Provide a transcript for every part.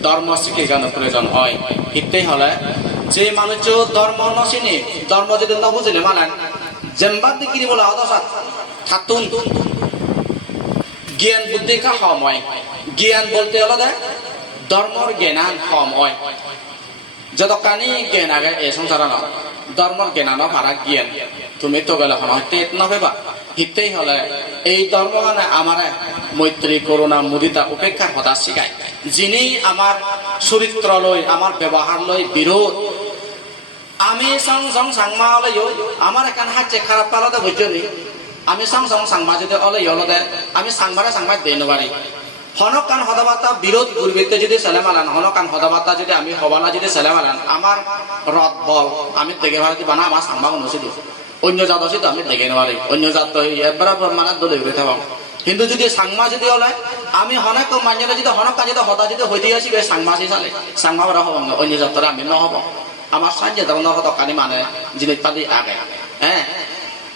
ধর্ম শিক্ষার প্রয়োজন হয় ইত্যাই হলে যে মানুষ ধর্ম নচিনি ধর্ম যদি নবুঝিলে মানেন যেমবার দিকে বলে অদশাত থাতুন জ্ঞান বুদ্ধি কা সময় জ্ঞান বলতে হলে ধর্মর জ্ঞান সময় যতখানি জ্ঞান আগে এ সংসার ধর্মর জ্ঞান ভাড়া জ্ঞান তুমি তো গেলে হইতে নভেবা হিতেই হলে এই ধর্ম মানে আমার মৈত্রী করুণা মুদিতা উপেক্ষার কথা শিখায় যিনি আমার চরিত্র লই আমার ব্যবহার লই বিরোধ আমি সং সং সাংমা হলেও আমার এখান হাতে খারাপ পালাতে বুঝলি আমি সং সং সাংমা যদি হলে হলদে আমি সাংবারে সাংবাদ দিয়ে নেবারি হনকান হদবার্তা বিরোধ গুরবিতে যদি ছেলে মালান হনকান হদবার্তা যদি আমি হবালা যদি ছেলে মালান আমার রথ বল আমি দেখে ভারতী বানা আমার সাংবাদ নছিল অন্য জাত আছে তো আমি দেখে নেবারি অন্য জাত এবার মানে দলে ঘুরে থাকবাম কিন্তু যদি সাংমা যদি হলে আমি হনেক মাঞ্জলে যদি হনকা যদি হদা যদি হইতে আসি সাংমা আছে চালে সাংমা বড় হব অন্য জাতরে আমি নহব আমার সাহায্য ধরনের হতকানি মানে জিনিস পাতি আগে হ্যাঁ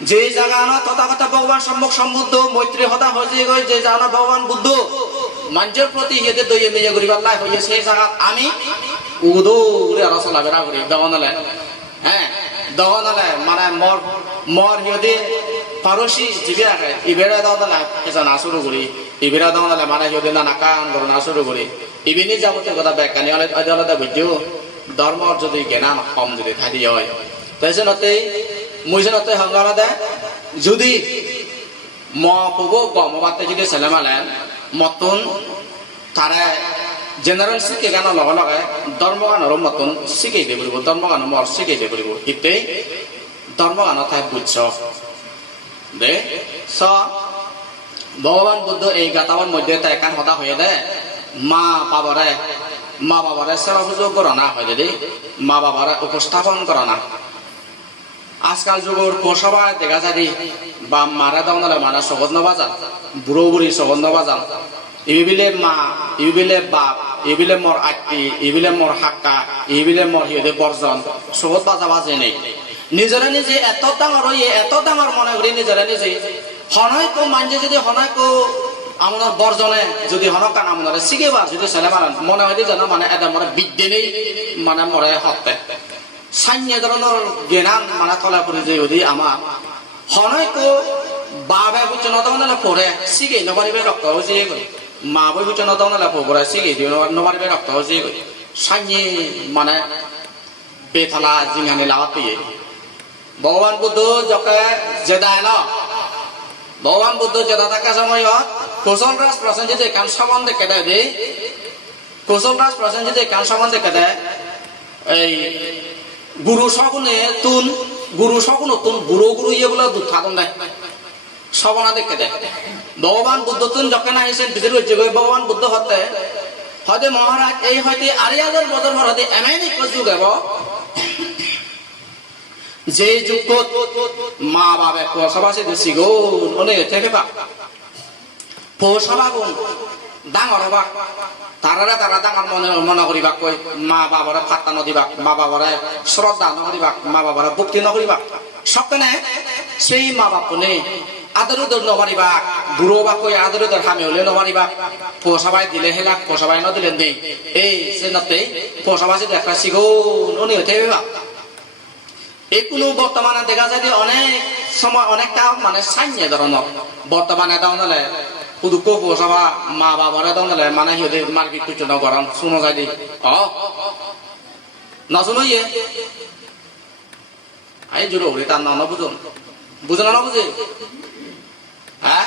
যে জায়গা আনা তথাকথা ভগবান সম্মুখ সমুদ্র মৈত্রী হতা হয়ে গই যে জানা ভগবান বুদ্ধ মানুষের প্রতি ইয়েতে দইয়ে মেয়ে করিবার লাই হয়ে সেই জায়গা আমি উদৌরে আরো চলাফেরা করি দগনালে হ্যাঁ দগনালে মানে মর ইয়েতে ফারসি জিবি আগে ইবেরা দগনালে এজন আসুরু করি ইবেরা দগনালে মানে ইয়েতে না নাকান করুন আসুরু করি ইবিনি যাবতীয় কথা ব্যাখ্যানি হলে আদালতে বুঝিও ধর্মর যদি জ্ঞান কম যদি থাকি হয় তাই জন্যতেই মুইজনতে হংগারা দেয় যদি মপুব গমবাতে যদি ছেলেমালেন মতন তারা জেনারেল শিখে গান লগে লগে ধর্মগানর মতন শিখাই দিয়ে পড়ব ধর্মগান মর শিখাই দিয়ে পড়ব ইতেই ধর্মগান তাই বুঝছ দে স ভগবান বুদ্ধ এই গাতাবার মধ্যে তাই একান হতা হয়ে দেয় মা বাবারে সেবা পুজো করো না হয় যদি মা বাবারে উপস্থাপন করো না আজকাল যুগর পোষাবায় দেখা যায় বা মারা দাওনালে মারা সগদ নবাজান বুড়ো বুড়ি সগদ নবাজান ইবিলে মা ইবিলে বাপ ইবিলে মোর আত্মি ইবিলে মোর হাক্কা ইবিলে মোর হিয়দে বর্জন সগদ বাজা বাজে নেই নিজেরা নিজে এত ডাঙর মনে করি নিজেরা নিজে হনয়ক মানছে যদি হনয়ক আমার বর্জনে যদি হনকান আমার শিখেবার যদি ছেলে মারান মনে হয় যেন মানে এটা মনে বিদ্যে নেই মানে মরে হত্যা সান্য ধরনের জ্ঞান মানে তলা করে যে যদি আমার হনয়ক বাবে বুঝছে নতলে পড়ে শিখে নবারিবে রক্ত হচ্ছে মা বই বুঝছে নতলে পড়ে শিখে নবারিবে রক্ত হচ্ছে সান্য মানে বেথালা জিঙানি লাভা পেয়ে ভগবান বুদ্ধ যকে জেদায় না ভগবান বুদ্ধ জেদা থাকা সময় কৌশল রাজ প্রসেনজিৎ কান সম্বন্ধে কেটে দেয় কৌশল রাজ প্রসেনজিৎ কান সম্বন্ধে কেটে এই গুরু সগুনে তুন গুরু সগুন তুন গুরু গুরু ইয়ে বলে দুধ থাকুন দেয় সবনা দেখে দেয় ভগবান বুদ্ধ তুন যখন আহিছেন ভিতরে হচ্ছে ভগবান বুদ্ধ হতে হয়তো মহারাজ এই হয়তো আরিয়াদের বদল হতে এমন এক যুগ হব যে যুগ মা বাবে পৌঁছাবাসী দোষী গুণ অনেক থেকে পা পৌঁছাবা গুণ ডাঙর হবা তারা ডাঙর মনে করিবা কই মা বাবারে ফাত্তা নদিবা মা বাবারে শ্রদ্ধা নকরিবা মা বাবারে ভক্তি নকরিবা সবখানে সেই মা বাপনে আদর উদর নবারিবা বুড়ো বা কই আদর উদর হামে হলে নবারিবা পৌঁছাবাই দিলে হেলাক পৌঁছাবাই নদিলেন নেই এই সে নতে পৌঁছাবাসী দেখা শিগুন উনি হতে এই কোনো বর্তমানে দেখা যায় যে অনেক সময় অনেকটা মানে সান্য ধরনের বর্তমানে দাওনালে পুদুক পৌঁছাবা মা বাবারে দাওনালে মানে সিহঁতে মারপিট করছে ন গরম শুনো যায় দি নশুনো ইয়ে আই জোর হরি তার না বুঝুন বুঝে না বুঝে হ্যাঁ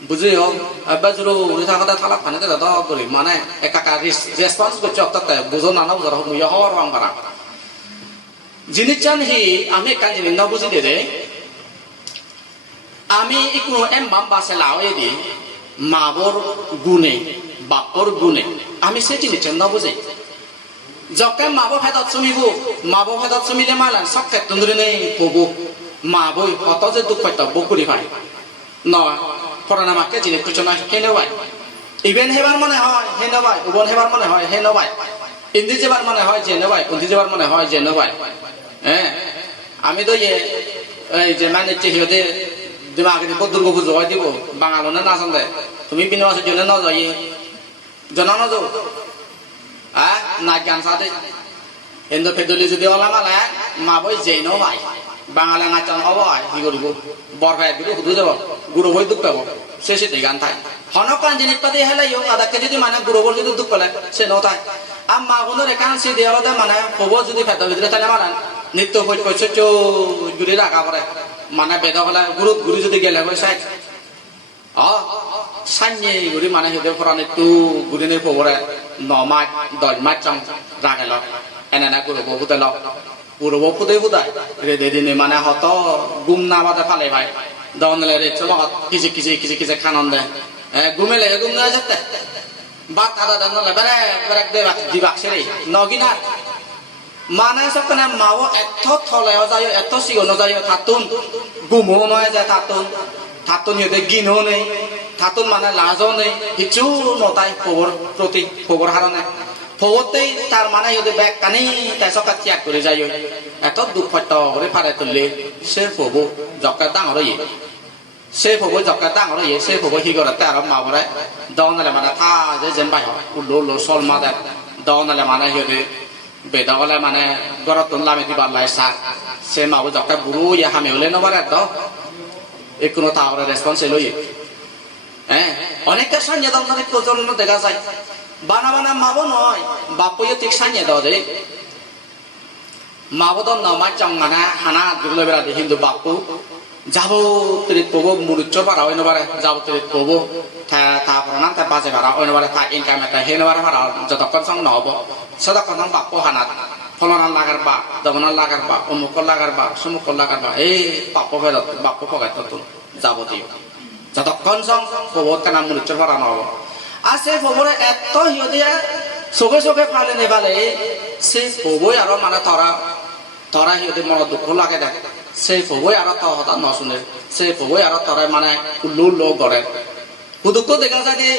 বুঝি হোক এবার জোর হরি থাকাতে থালা ফানে দাদা করি মানে একা রেসপন্স করছে অর্থাৎ বুঝো না বুঝার মুই হওয়ার রং করা জিনিস চান হি আমি একটা জিনিস না বুঝি দে আমি কোনো এম বাম বাসে লাওয়ে দি মাবর গুণে বাপর গুণে আমি সে জিনিস না বুঝি যকে মাবো ভেদত চমিব মাবো ভেদত চমিলে মালান সব ক্ষেত্রে নেই কবু মা বই অত যে দুঃখ পাইত বকুরি ভাই নয় পড়ানামাকে জিনিস সূচনা হে নেবাই ইভেন হেবার মনে হয় হে নেবাই উবন হেবার মনে হয় হে নেবাই ইন্দি যেবার মনে হয় যে নেবাই কুন্দি যেবার মনে হয় যে নেবাই হ্যাঁ আমি তো এই যে মানে হিওতে দিমাগে দুর্গা পুজো হয় দিব বাঙালো না জান দেয় তুমি বিনা জন্য না যাই জানানো তো না গান সাথে হিন্দু ফেদলি যদি ওলা মালে মা বই যেই ন ভাই বাঙালি নাচান হব কি করিব বরফায় দিল হুদু যাব গুরু বই দুঃখ পাব সে সেটাই গান থাই হনকান জিনিস পাতি হেলাই আদাকে যদি মানে গুরু বই যদি দুঃখ পেলে সে ন থাই আর মা বোনের এখান সে দেওয়ালতে মানে হব যদি ফেদ ভিতরে তাহলে মানে নিত্য হই কইছে গুড়ি রাখা পরে মানে বেদ হলে গুরু যদি গেলে কই সাই সাইনে গুড়ি মানে হিদে ফরান একটু গুড়ি নেই খবরে 9 মাস 10 মাস চাং রাখেল এনে না গুরু বউ ফুটাইল গুরু বউ ফুটাই ফুটাই রেদে দিনে মানে হত গুম না বাদে ফালে ভাই দনলে রে চলো কিজি কিজি কিজি কিজি খানন দে গুমেলে গুম না যেতে বাত আদা দনলে বেরে বেরে দে দিবাক সেরে নগিনা মানে সবখানে মাও এত থলেও যায় এত সিগনো যায় থাতুন গুমো নয় যায় থাতুন হিদে গিনো নেই থাতুন মানে লাজও নেই কিছু নতাই খবর প্রতি খবর হারানে খবরতেই তার মানে যদি ব্যাগ কানি তাই সকাল ত্যাগ করে যায় এত দুঃখ করে ফারে তুললে সে ফবু জকা ডাঙর ইয়ে সে ফবু জকা ডাঙর ইয়ে সে ফবু হি করে তার মাবরে দনলে মানে থা যে যেন বাই উল্লো উল্লো সল মাদে দনলে মানে হিদে বেদগলে মানে গরতুন লামে দিবার লাই সার সে মাবু জকা বুড়ো ইয়ে হামে হলে নবারে দ একুনো তাহলে রেসপন্স এলো ইয়ে অনেকের সাঞ্জে দলের প্রজন্ম দেখা যায় বানা বানা মাবো নয় বাপইয়ে ঠিক সাঞ্জে দাও যে মাবো তো নমাজ চাঙ্গানা হানা দুলে বেড়া দেখি কিন্তু বাপু যাবো তুই তবু মুরুচ্চ পারা হইতে পারে যাবো তুই তবু তারপর না তার বাজে পারা হইতে পারে তা ইনকাম একটা হেনে পারে পারা যতক্ষণ সঙ্গ নহব ততক্ষণ বাপু হানা ফলনার লাগার বা দমনার লাগার বা অমুকর লাগার বা সমুকর লাগার বা এই বাপু ফেরত বাপু ফগাই তো যাবো দিও যতক্ষণ সং খবর কেনা মুরুচ্চ পারা নহব আর সে খবরে এত হিয়ে চোখে চোখে ফালে নেফালে সে খবই আরো মানে তরা হিয়ে মন দুঃখ লাগে দেখ সেই ফবই আরো তহতা নশুনে সেই ফবই আরো তরে মানে উল্লু উল্লু গড়ে হুদুকো দেখা যায় যে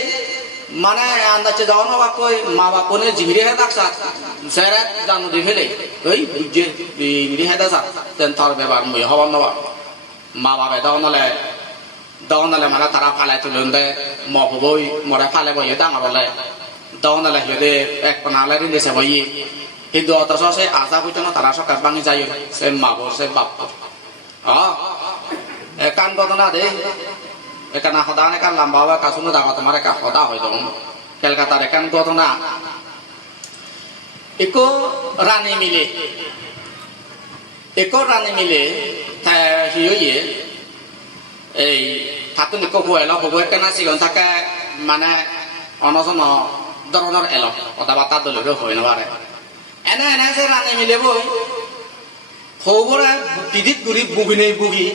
মানে আন্দাজে যাওয়া না বাকই মা বাপনে জিমিরে হে ডাকসা জেরে জানু দি ফেলে ওই বুঝে জিমিরে হে দাসা তেন তর বেবার মুই হবান নবা মা বাবা দনলে মানে তারা ফালে তুলুন দে মহবই মরে ফালে বই ডাঙরলে দনলে হিয়ে এক পনালে দিছে বই কিন্তু অথচ সে আশা হইতো না তারা সকাল ভাঙি যায় সে মাবো সে বাপ কান ঘটনা দে এখানে সদান এখান লাম্বা বা কাশুনো ডাঙর তোমার একা সদা হইত কলকাতার এখান ঘটনা একো রানী মিলে হিয়ে এই থাকুন একো হুয়েল হবো কেনা সিগন থাকে মানে অনজন ধরনের এল কথা বার্তা দলীয় হয়ে নেবারে এনে এনে যে রানী মিলে বই খবরে পিডিত গুড়ি বুগি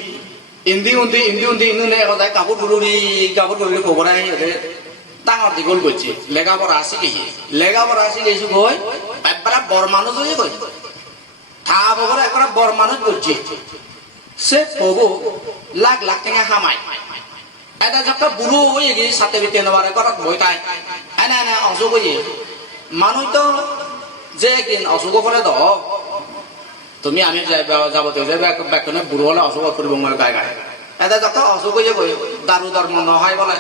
ইন্দি উন্দি ইন্দু নে কথা কাপড় গুড়ি খবরে ডাঙর দীঘল করছে লেখাপড়া আসি গেছি গই একবার বড় মানুষ হয়ে গই থা খবরে একবার বড় মানুষ করছে সে খবর লাখ লাখ টাকা হামাই এটা যখন বুড়ো হয়ে গিয়ে সাথে বিতে নেবার ঘরত বই তাই এনে এনে অসুখ হয়ে মানুষ তো যে একদিন অসুখ করে দ তুমি আমি যাবতীয় যে ব্যাকনে বুড়ো হলে অসুখ করব আমার গায়ে গায়ে এটা যত অসুখ হয়ে বই দারু ধর্ম নহয় বলে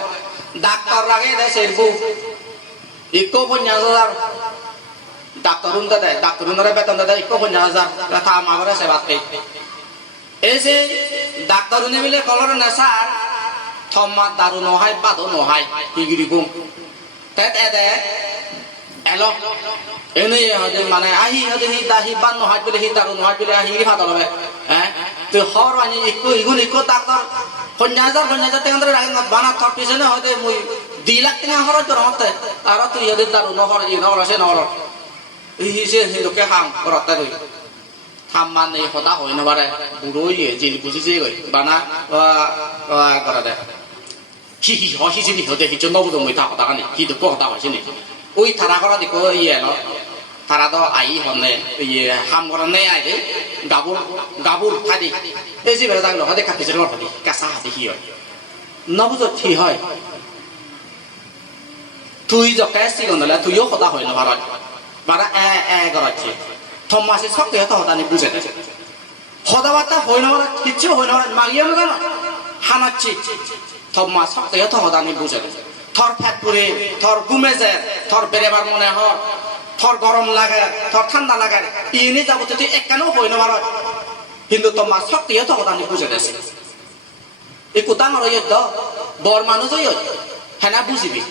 ডাক্তার লাগে দেয় সেরবু ইকো 50,000 ডাক্তারুন দেয় ডাক্তারুনরে বেতন দেয় ইকো 50,000 তা আমারে সেবা পেয়ে এই যে ডাক্তারুনে মিলে কলর নেশার থম্মা দারু নহয় বাদো নহয় হিগিরি গুম এদে এলো এনে মানে আহি হদে হি দাহি বান নহয় বলে হি দারু নহয় বলে আহি ভাত লবে তো হর আনি ইকো ডাক্তার 50,000 টাকা ধরে রাখেন বানা থর পিছনে হতে মুই 2 লাখ টাকা খরচ করে হতে আর তুই হদে দারু নহর ই নহর সে নহর এই সে লোকে হাম করতে কই হামমান এই কথা হই না পারে বুড়োই জিল বুঝিছে কই বানা করা দে হি হহি জিনি হতে কিছু নবুদ মই তা কথা কানে কি তো কথা হইছে নি ওই তারা করা দেখো এলো তারা তো আই হনে হাম করা নেই আই রে গাবুর থাদি এই যে বেলা থাকলো হতে কাটিছে লড়ি কাঁচা হাতে কি হয় নবুদ কি হয় তুই যখন সিগনলে তুইও কথা হয় না ভারত বারা করাচ্ছে থমাসে সবকে তো হতানি বুঝে হদাবাতা হয় না কিচ্ছু হয় না মাগিয়ে না জানো হানাচ্ছি থমা সবকে তো হতানি বুঝে থর ফ্যাট করে থর ঘুমে যায় থর বেড়েবার মনে হয় থর গরম লাগে থর ঠান্ডা লাগে ইনি যাবো তুই একখানেও হই না পারো কিন্তু তোমার শক্তিও তো কথা বুঝে গেছে এই কোথা আমার ওই বর মানুষ ওই হ্যাঁ বুঝিবি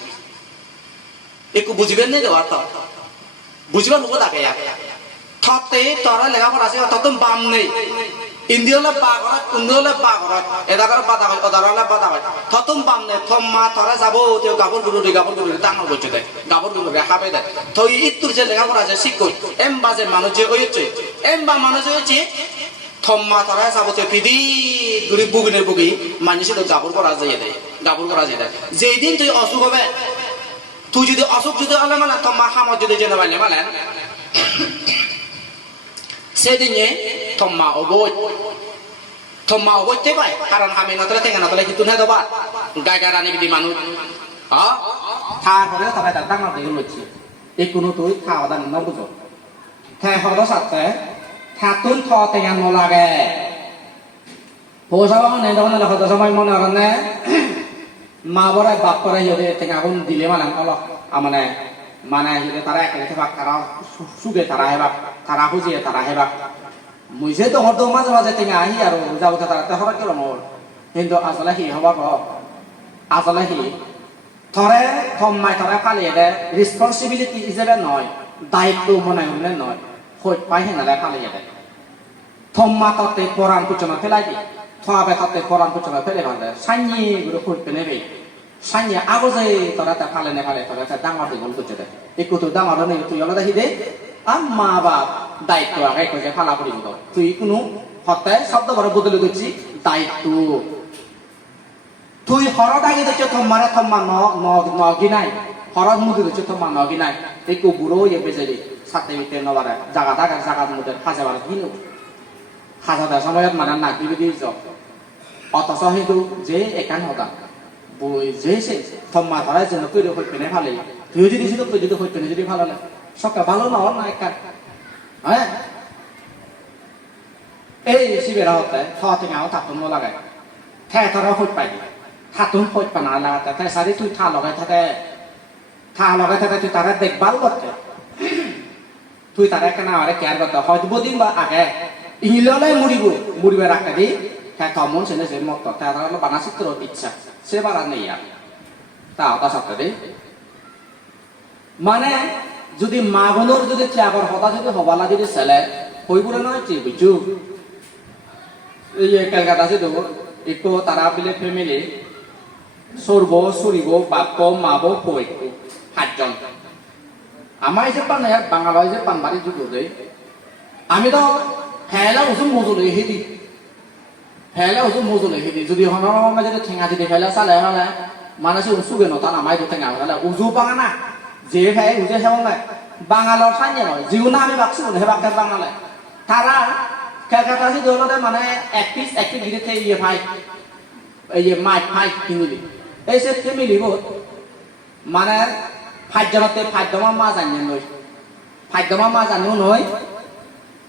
একটু বুঝিবেন নেই দেওয়ার তো বুঝবার লোক থাকে থতে তোরা লেখাপড়া আছে অত বাম নেই ইন্দিয়া হলে বা করা ইন্দিয়া হলে বা করা এদার বাধা হয় ওদার হলে বাধা হয় থতম বাম নেই থম্মা তোরা যাবো তেও গাবর গুরু ডাঙর করতে দেয় গাবর গুরু হাবে দেয় তো ইত্তুর যে লেখাপড়া আছে শিক্ষক এম বাজে মানুষ যে হয়েছে এম বা মানুষ হয়েছে থম্মা তোরা যাবো তেও পিদি গুড়ি বুগিনে বুগি মানুষের তো গাবর করা যায় দেয় গাবর করা যায় দেয় যেই দিন তুই অসুখ হবে তুই যদি অসুখ যদি হলে মানে থম্মা হামত যদি জেনে পারলে মানে সেদিনে থম্মা অবৈতে পায় কারণ আমি নতলে থেকে নতলে কিন্তু না দেবা গায়গা রানী দি মানুষ তারপরে তারা তার ডাঙর দিকে লইছে এই কোনো তুই খাওয়া দাওয়া না বুঝো হ্যাঁ হদ সাথে থাতুন থ তেঙ্গা নলাগে পয়সা মানে যখন লেখা সময় মনে করেন মা বড়াই বাপ করে হিরে তেঙ্গা আগুন দিলে মানে অলক মানে মানে হিরে তারা একেবারে থাক তারা সুগে তারা হেবাক তারা খুঁজিয়ে তারা হেবাক মুইছে তো হরদ মাঝে মাঝে তেঙ্গা আহি আর যাবো তারা হবার কিরম কিন্তু আসলে হি হবার আসলে হি থরে থম্মাই থরে ফালিয়ে দে রেসপন্সিবিলিটি হিসেবে নয় দায়িত্ব মনে হলে নয় হই পাই হেনালে ফালিয়ে দে থম্মা ততে পরাণ কুচনা ফেলাই দি থবে ততে পরাণ কুচনা ফেলে ভালে সাইনি গুলো হইতে নেবে সাইনি আগজে তোরা তা ফালে নে ফালে তোরা তা ডাঙর দিগল করতে দে একটু তো ডাঙর নেই তুই হলো দেখি দে মা বাপ দায়িত্ব আগে কইছে ফালা পড়ি গো তুই কোনো হতে শব্দ করে বদলে দিচ্ছি দায়িত্ব তুই হরদ আগে দেখছো থম্মারে থম্মা নগি নাই হরদ মুদি দেখছো থম্মা নগি নাই একটু বুড়ো ইয়ে বেজেলি সাথে মিতে নবারে জাগা দাগা জাগা মধ্যে হাজা বার কিনো হাজা দা সময়ত মানে নাকি বিদি যাও অথচ কিন্তু যে একান হতা বই যে সে থম্মা ধরার জন্য কইরে হইতে ভালো তুই যদি ছিল তুই যদি হইতে যদি ভালো লাগে সকাল ভালো না না একান হ্যাঁ এই শিবেরা হতে থ থেকে আও থাকুন লাগায় থে ধরা হইত পাই থাতুন হইত পানা লাগাতে তাই সারি তুই থা লগাই থাকে তুই তারা দেখভাল করতে তুই তারা কেন আরে কেয়ার করতে হয়তো বদিন বা আগে ইংলিশে মুড়িবে রাখতে দিই হ্যাঁ থমন সেনে সে মত তারা বানা শিখতে ইচ্ছা সে বারা নেই আর তা ওটা সাথে দিই মানে যদি মা বোনের যদি ত্যাগর হতা যদি হবালা যদি ছেলে হইবলে নয় কি বুঝু এই কলকাতা যে দেবো একটু তারা বিলে ফ্যামিলি সরব সরিব বাপ মাবো বই 8 জন আমার যে পান বাঙালি যে পানবাড়ি যুগ দেয় আমি তো হেলা ওজন মজুলে হেদি যদি হনর মাঝে ঠেঙা যদি ফেলা চালে হলে মানুষ উসুগে নতা নামাই তো ঠেঙা হলে উজু পাঙা না যে ভাই উজে হেওয়ালে বাঙালোর সাইনে নয় জিও না আমি বাকছি হে বাক্যা বাঙালে তারা কলকাতা দৌলতে মানে এক পিস গিরিতে ইয়ে ভাই এই মাই কিনিলি এই সে ফ্যামিলি মানে 5 জনতে 5 জমা মা জানিয়ে নয় 5 জমা মা জানিও নয়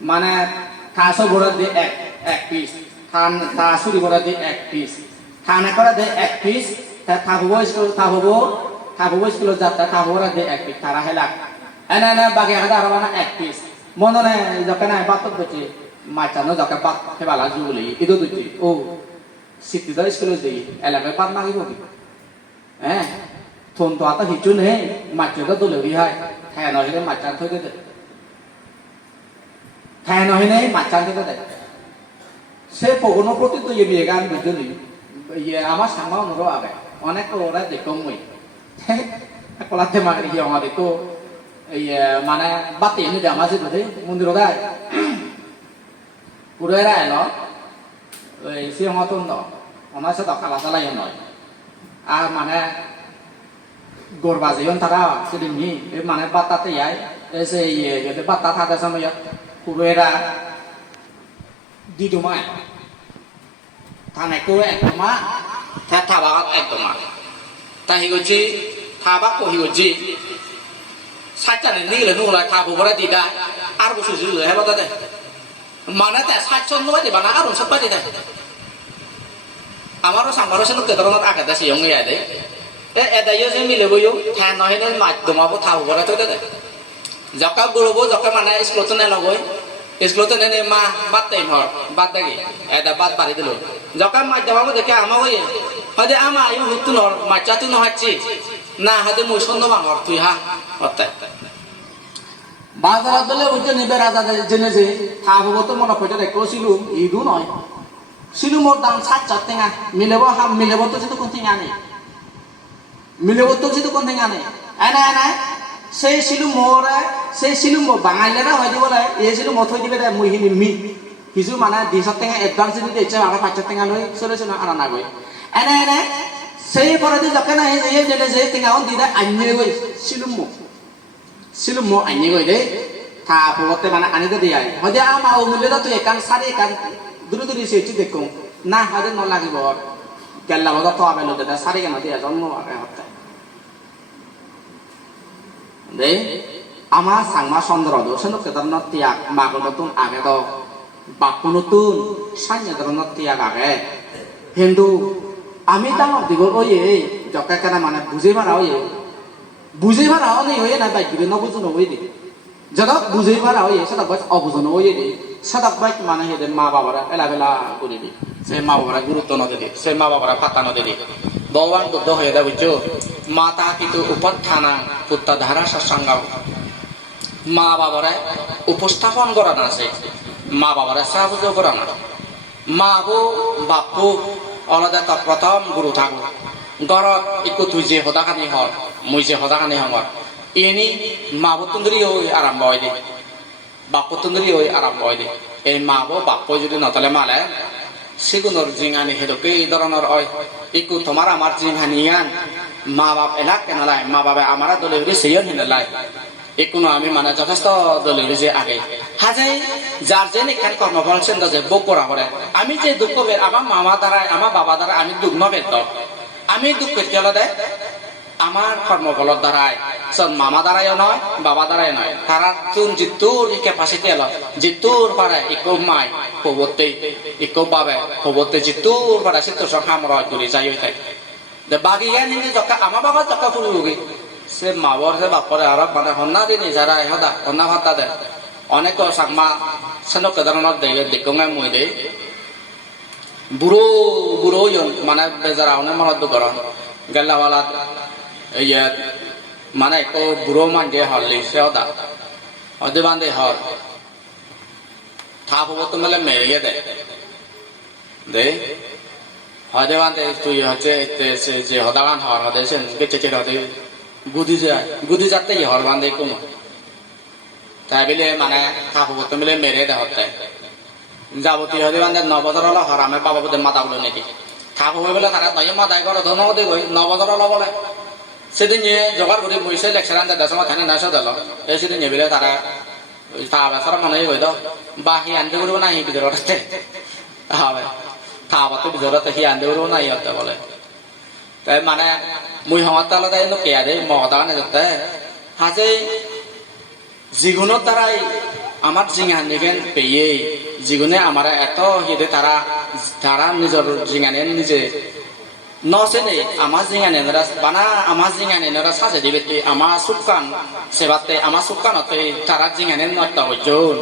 মানে থাসো বড় দিয়ে এক পিস থান থাসুরি বড় দিয়ে এক পিস থানা করে দিয়ে এক পিস তা থাবো স্কুল যাত্রা থাবোরা দিয়ে এক পিস তারা হেলা এনে বাকি আদা আর মানে এক পিস মনে নাই যখন নাই বাত করছে মাচানো যখন বাত হেবালা জুলি ইদো দুটি ও সিটিদা স্কুল দিয়ে এলাকায় বাত মাগিব কি হ্যাঁ থন তো আতা হিচু নেই মাচটা তো লবি হয় হ্যাঁ নহিলে মাচা থইতে দে হ্যাঁ নহিলে মাচা থইতে দে সে পগনো প্রতি তো ইয়ে বিয়ে গান বুঝলি ইয়ে আমার সামা অনুরো আগে অনেক ওরা দেখো মই কলাতে মাগরি কি আমাদের তো এই মানে বাতি এনে দে আমার যে ধরে মন্দির গায় পুরো এরা এলো ওই সে মতন দাও ওনার সাথে কালা চালাই নয় আর মানে গোরবাজিও তারা সেদিনই মানে বাতাতে যায় এসে ইয়ে বাতা থাকার সময় পুরো এরা দিদুমায় থানাকেও একদমা থাবা একদমা তাই হিগছি থাবা কহিগছি সাতটানে নিগলে নুলা থাবো বড় দিদা আর বসে জুলে হেবা দাদা মানে তে সাতজন নয় দিবা না আর সব পাই দে আমারও সামবারও সে লোক ধরনের আগে দেশে ইয়ং ইয়া দে Ada yo sih milih yo, than nói nên mạch tụi mà bố thầu vào đó thôi đấy. Dọc các guru bố dọc các mana explosion này là gối, explosion này mà bắt tên họ, bắt đây gì, ada bắt bắt itu loh. Dọc các mạch jawab itu kayak ama gối, hade ama ayo hutu nor, macam tu nor haji, nah hade musuh nor bang ortu ha, orte. Bazar adalah ujian ibarat ada jenis ini, thabo bố tu mana kerja deklo silum, itu noy. Silum orang sat cat tengah, milih ham milih bố tu situ kunting ane. মিলেবতো যেটো কোন thing আনে এনে এনে সেই সিলু মো বাঙাইলেরা হয় দিবলে এই সিলু মথই দিবে দে মুহিনি মি কিছু মানে 200 টাকা অ্যাডভান্স দিতে ইচ্ছা আর 500 টাকা লই সলিউশন আর না গই এনে এনে সেই পরদি যখন এই যেটা যে টাকা অন দিদা আইনে গই সিলু মো আইনে গই দে থা পরতে মানে আনি দে দিয়াই হদে আমা ও মিলেদা তুই একান সারি একান দুরু দুরু সেটি দেখো না হদে ন লাগিব গেল্লা বদা তো আবেলো দে সারি কেন দিয়া জন্ম আগে হতে deh ama sangma sondro do senuk ketarno tiak magonotun age do bakunotun sanya ketarno tiak age hindu ami tangor digor oye jokke kana mane buje mara oni oye na bai gire no bujuno oye di jadok buje mara oye sadak bai obujuno oye di sadak bai mane hede ma babara ela bela kuri di se ma babara gurutto no di se ma babara pata no di Bawang buddha hoye da bujo mata kitu upathana putta dhara sasanggao ma babare উপস্থাপন করা না আছে মা বাবারে সাহায্য করা না মা বো বাপু অলদা তা প্রথম গুরু থাকো গরত ইকু তুই যে হদাখানি হর মুই যে হদাখানি হর এনি মা বো তুন্দরি হই আরম্ভ হয় দে বাপু তুন্দরি হই আরম্ভ হয় দে এই মা বো বাপু যদি নতলে মালে সিগুনর জিঙানি হেদকে এই ধরনের হয় ইকু তোমার আমার জিঙানিয়ান মা বাপ এলাক কেনালাই মা বাবা আমারা দলে হইলে সেইয়ন হেনালাই একুনো আমি মানে যথেষ্ট দলে যে আগে হাজাই যার যে নেখান কর্মফল সেন্দ যে বক করা পড়ে আমি যে দুঃখ বের আমার মামা দ্বারা আমার বাবা দ্বারা আমি দুঃখ নবের তো আমি দুঃখ করতে হলে দে আমার কর্মফলের দ্বারাই সব মামা দ্বারাইও নয় বাবা দ্বারাই নয় তারা তুন জিতুর ক্যাপাসিটি এলো জিতুর পারে ইকো মাই কবতে ইকো বাবে কবতে জিতুর পারে সিতুর সঙ্গে আমরা দূরে যাই হইতে দে বাগিয়ান হিন্দি যকা আমার বাবা যকা ফুলুগি সে মাবর সে বাপরে আর মানে হন্না দিনি যারা হদা হন্না হতা দে অনেক সাংমা সেন কেদারনাথ দে দেখুঙে মই দে বুড়ো ইয়ন মানে বেজারা অনেক মনত দুকরণ গেল্লাওয়ালা ইয়ে মানে একো বুড়ো মানজে হলি সে হদা হদে বান্ধে হর থাপ হবো তো মেলে মেরে দে হদে বান্ধে তুই হচ্ছে যে হদাগান হর হদে সে বেঁচে চেয়ে হদে গুদি যাতে হর বান্ধে কোনো তাই বলে মানে থাপ হবো তো মেলে মেরে দে হতে যাবতীয় হদে বান্ধে 9 বছর হলো হর আমি বাবা বুধে মাথা বলে নাকি থাপ হবো বলে তারা নয় মাথায় করো ধন হতে গই 9 বছর হলো বলে সেদিন নিয়ে জোগাড় করে বইসে লেকচার আনতে দেশ আমার থানে নাশো দিল এই সেদিন নিয়ে বলে তারা তা বেসার মনে হয়ে গইল বা হি আনতে করবো না হি ভিতরতে হবে তা আবার ভিতরতে হি আনতে করবো না ইতে বলে তাই মানে মুই হওয়ার তাহলে তাই কেয়া দেয় মহদানে যেতে হাজে যিগুণের দ্বারাই আমার জিঙান নিবেন পেয়ে যিগুণে আমার এত হিদে তারা নিজের জিঙানে নিজে নসেনে আমার জিঙানে বানা আমার জিঙানে সাজে দিবে আমার সুকান সেবাতে আমার সুকানতে তারা জিঙানে নটা হইজন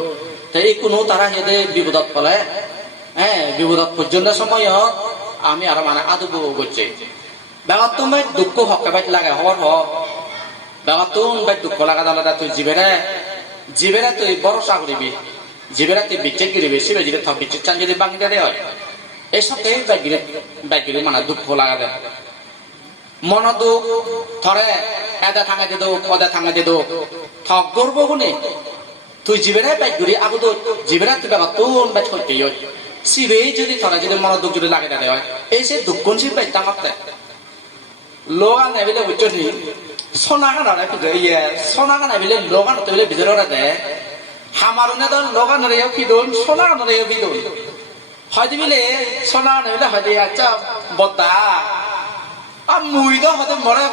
তাই কোনো তারা হেদে বিপদত ফলে হ্যাঁ বিপদত পর্যন্ত সময় আমি আর মানে আদব করছে বেলা তুমি দুঃখ হকে বাইট লাগে হর হ বেলা তুমি বাইট দুঃখ লাগা দাদা তুই জীবেরা তুই ভরসা করিবি জীবেরা তুই বিচ্ছেদ করিবি শিবে জিরে থপ বিচ্ছেদ চান যদি বাঙি দে হয় এইসব বাইগিরি মানে দুঃখ লাগা দেয় মন দুঃখ থরে এদা থাঙে দে দুঃখ অদা থাঙে দে দুঃখ থক করবো গুনে তুই জীবেরাই বাইগিরি আগত জীবেরা তুই বাবা তুন বাইট করতে শিবে যদি থরে যদি মন দুঃখ যদি লাগে দেয় হয় এই সে দুঃখ শিব বাইতা মারতে লোগান এবিলে বুঝছি সোনা কানা ইয়ে সোনা কানা এবিলে লোগান তৈলে ভিতরে দে হামারুনে দল লোগান রেও ফিদুন সোনা কানা রেও ফিদুন হয়তো বিলে সোনা নইলে হয়তো আচ্ছা বতা আর মুই তো হয়তো মরে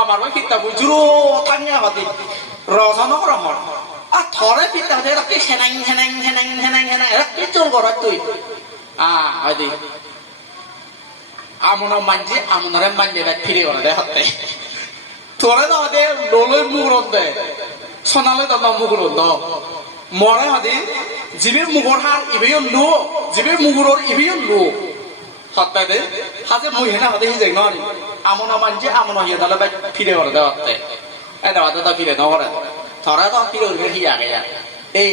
আমার কিতাব জুরো থানিয়া হতে রসন রমর আর থরে পিতা হতে এরা কি হেনাং হেনাং হেনাং হেনাং হেনাং এরা কি চোর কর তুই হয়তো আমনো মানজি আমনরে মানবে বাই ফিরে ওরা দে হতে তোরে দাও দে লোলই মুগুরন দে সোনালে দাও মুগুরন দ মরে হদি জিবে মুগর হার ইবেও লো জিবে মুগুরর ইবেও লো হতে দে হাজে মুই হেনা হতে হিজে নরি আমনো মানজি আমনো হিয়া দালে বাই ফিরে ওরা দে হতে এ দাও দাও ফিরে ন করে তোরা দাও ফিরে ওরে হিয়া গয়া এই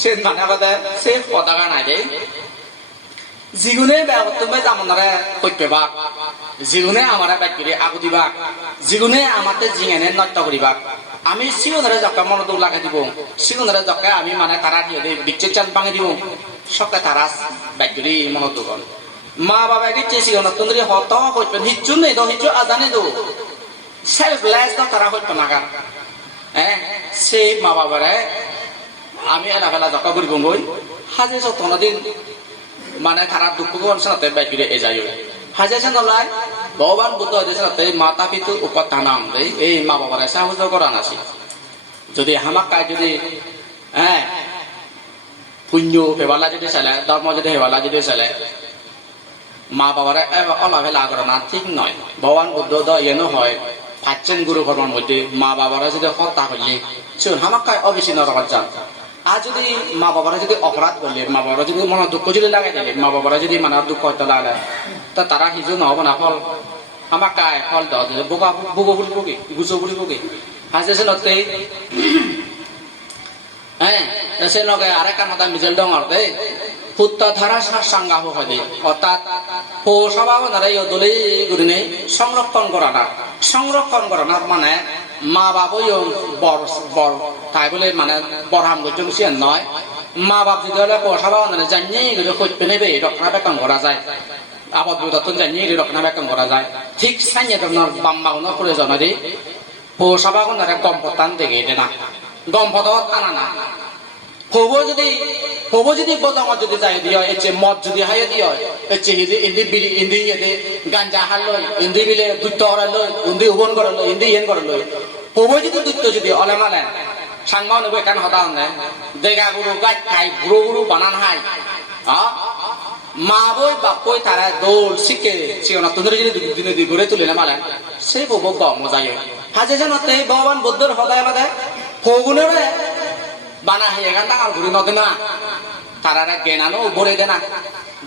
সে মানে আলাদা সে পতাকা নাই দে জীবনে ব্যবহার জামনারে কইবা জীবনে আমার ব্যাগিরে আগু দিবা জীবনে আমাতে জিঙেনে নৃত্য করিবা আমি সিগুনরে জকা মনদু লাগাই দিব সিগুনরে জকা আমি মানে তারা দিয়ে দে বিচ্ছেদ চান ভাঙে দিব সকা তারা ব্যাগিরি মনদু কর মা বাবা দিচ্ছে সিগুন তুন্দরি হত হইবে হিচ্ছু নেই তো হিচ্ছু আজানে দো সেলফলেস তো তারা হইবে না গা হ্যাঁ সেই মা বাবারে আমি এলা ফেলা জকা করিব গই হাজে যতন দিন মানে খারাপ দুঃখ সাথে ব্যাগিরে এ যাই হাজার নলাই ভগবান বুদ্ধ সাথে মাতা পিতুর উপাদান দেই এই মা বাবার সাহায্য করান আছে যদি হামাকায় যদি হ্যাঁ পুণ্য হেবালা যদি চালে ধর্ম যদি হেবালা যদি চালে মা বাবার অলাভেলা করা না ঠিক নয় ভগবান বুদ্ধ ইয়েনো হয় পাচ্ছেন গুরু কর্মের মধ্যে মা বাবারা যদি হত্যা করলে শুন হামাকায় অবিচ্ছিন্ন রকম যান আর যদি মা বাবারা যদি অপরাধ করলে মা বাবারা যদি মনে দুঃখ যদি লাগাই দিলে মা বাবারা যদি মানে দুঃখ হয়তো লাগায় তা তারা হিজু নহব না ফল আমার কায় ফল দেওয়া বোকা বুগো বুড়ি বুকি গুজো বুড়ি বুকি হাসে নতে হ্যাঁ সে নগে আরেক মাথা মিজেল দং আর দে পুত্র ধারা সাঙ্গা হয় অর্থাৎ পৌষভাবনারা দলে গুরিনে সংরক্ষণ করা না মানে মা বাবাই বর বর তাই বলে মানে বরহাম করতে সিয়ান নয় মা বাপ যদি হলে পৌষভাবনারা জানিয়ে গেলে হইতে নেবে রক্ষণাবেক্ষণ করা যায় আবদ বিদত্তন জানিয়ে রক্ষণাবেক্ষণ করা যায় ঠিক সাইনে ধরনের বাম্বাগুলো প্রয়োজন রে পৌষভাবনারা গম্পতান দেখে এটা না গম্পত আনা না হবো যদি বদমত যদি যাই দিও এচে মদ যদি হাইয়ে দিও এচে ইন্দি বিড়ি ইন্দি এদে গাঞ্জা হার লই ইন্দি বিলে দুত্ত হরা লই ইন্দি হুবন করে লই ইন্দি ইয়েন করে লই হবো যদি দুত্ত যদি অলেমালেন সাংমাও নেবো এখান হতা হনে দেগা গুরু গাছ খাই বুড়ো গুরু বানান হাই মা বই বাপ বই তারা দৌড় শিখে শিখে না তোদের যদি দিনে দুই ঘুরে তুলে না মালেন সেই বব গম যায় হাজে জানতে ভগবান বুদ্ধর হদায় আলাদা হগুনের বানা হয়ে গেল টাকা ঘুরে নদে না তারা জ্ঞানানো ভরে দে না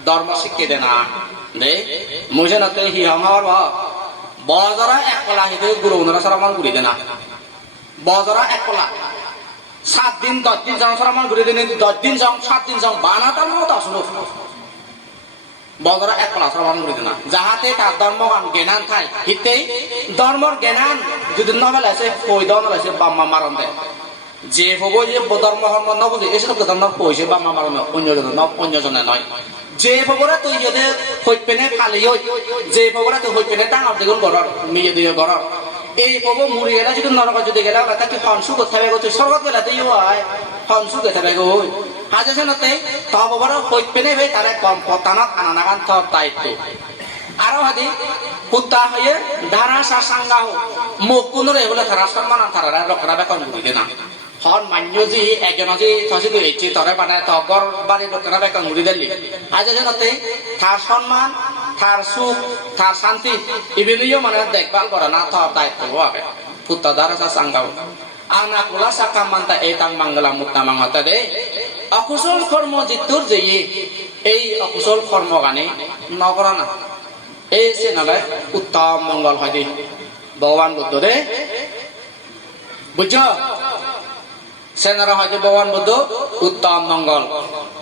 ধর্ম শিখে দে না দে মুঝে নতে হি আমার বজরা এক কলা হিতে গুরু ওনারা সারা মান ঘুরে দে না বজরা এক কলা 7 দিন 10 দিন যাও সারা মান ঘুরে দে 10 দিন যাও 7 দিন যাও বানাতার মতো আসলো বজরা এক কলা সারা মান ঘুরে দে না যাহাতে তার ধর্মগান জ্ঞান থাই হিতে ধর্মর জ্ঞান যদি নবেলা আছে কই দাও নবেলা আছে বাম্মা মারন দেয় যে হবো যে ধর্ম নবুঝে এসব ধর্ম পয়সা বা মামার অন্যজনে নয় যে খবরা তুই যদি হইপেনে খালি হই যে খবরা তুই হইপেনে ডাঙর দেখুন ঘর মেয়ে দিয়ে ঘর এই খব মুড়ি গেলে যদি নরক যদি গেলে তাকে হনসু করতে হবে তুই স্বর্গত গেলাতেই হয় হনসু করতে হবে গো হাজে নতে তবর হইপেনে ভাই তারা কম পতানত আনা নাগান থর দায়িত্ব আরো হাদি কুত্তা হয়ে ধারা সাঙ্গা হোক মুখ কোনরে এগুলো তারা সম্মান তারা রকরা বেকন ঘুরিতে না হন মান্য যে একজন যে থসিল হয়েছে তরে বানায় তগর বাড়ির লোকেরা বেকন ঘুরি দিলি আজ জানতে তার সম্মান তার সুখ তার শান্তি এগুলিও মানে দেখভাল করা না তার দায়িত্ব হবে পুত্তা দ্বারা সাঙ্গাও আনা কোলা সাকা মানতা এই তাং বাংলা মুক্তা মাংতা দে অকুশল কর্ম জিতুর যে এই অকুশল কর্ম গানে নকরা না এই সে নালে উত্তম মঙ্গল হয় দে ভগবান বুদ্ধ দে বুঝছ সেনারা হয়তো ভগবান বুদ্ধ উত্তম মঙ্গল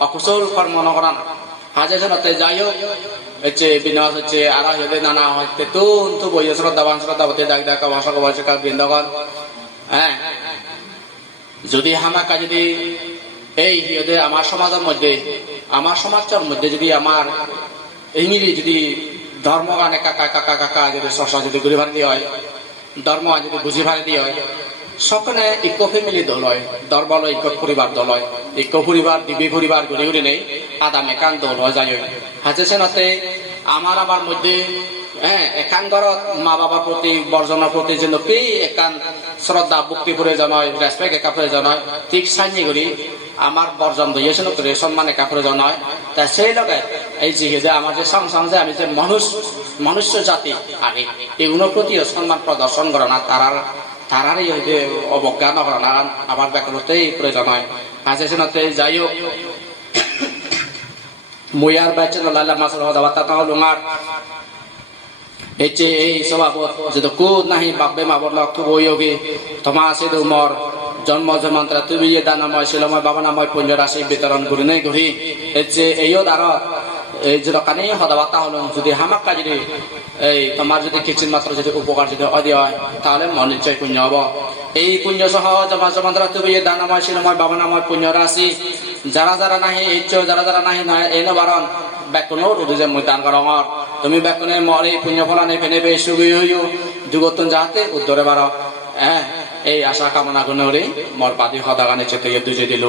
অকুশল কর্ম নকরান হাজার জনতে যাই হোক হচ্ছে বিনাশ হচ্ছে আর হইবে নানা হচ্ছে তো বই শ্রদ্ধাবান শ্রদ্ধাবতী ডাক ডাকা ভাষা ভাষা বৃন্দগণ হ্যাঁ যদি হামাকা যদি এই আমার সমাজের মধ্যে আমার সমাজের মধ্যে যদি আমার এই মিলি যদি ধর্মগানে কাকা কাকা কাকা যদি শশা যদি ঘুরে ভাড়ি দিয়ে হয় ধর্ম যদি বুঝি ভাড়ি দিয়ে হয় সকলে ইকো ফ্যামিলি দল হয় দরবাল ইকো পরিবার দল হয় ইকো পরিবার দিবি পরিবার ঘুরে ঘুরে নেই আদা মেকান দল হয় যাই হাজে সেনাতে আমার মধ্যে হ্যাঁ একান ঘরত মা বাবার প্রতি বর্জনের প্রতি যেন কি একান শ্রদ্ধা ভক্তি প্রয়োজন হয় রেসপেক্ট একা প্রয়োজন হয় ঠিক সাইনি করি আমার বর্জন দিয়েছিল করে সম্মান একা প্রয়োজন হয় তা সেই লগে এই যে আমার যে সংসার যে আমি যে মনুষ্য জাতি আগে এগুলোর প্রতিও সম্মান প্রদর্শন করে না তারারই হইতে অবজ্ঞা নকরা না আমার ব্যাকরণতেই প্রয়োজন হয় কাছে শোনাতে যাই হোক মুয়ার বাচ্চা লাল্লা মাসুল হদা বাতা তাহল উমার এই স্বভাবত যদি কুদ নাহি বাব্বে মাবর লক্ষ বইয়োগী তোমা আছে উমর জন্ম জন্মান্তরা তুমি দানাময় শিলময় বাবানাময় পুণ্য রাশি বিতরণ করি নাই ঘুরি এইও দ্বারা এই যে কানি হদাবাতা হল যদি হামাক কাজ এই তোমার যদি কিছু মাত্র যদি উপকার যদি অদি হয় তাহলে মন নিশ্চয় পুণ্য হব এই পুণ্য সহ জমা জমান্তরা তুমি দানাময় শিলময় বাবানাময় পুণ্য রাশি যারা নাহি ইচ্ছ যারা নাহি নয় এই নবারণ ব্যাকুনো রুদুজে ময়দান করঙর তুমি ব্যাকুনে মরে পুণ্য ফলা নেফে নেবে সুগি হইও দুগতন যাহাতে উত্তরে বারো এই আশা কামনা গুণরে মোর পাদি হদাগানে চেতে দুজে দিল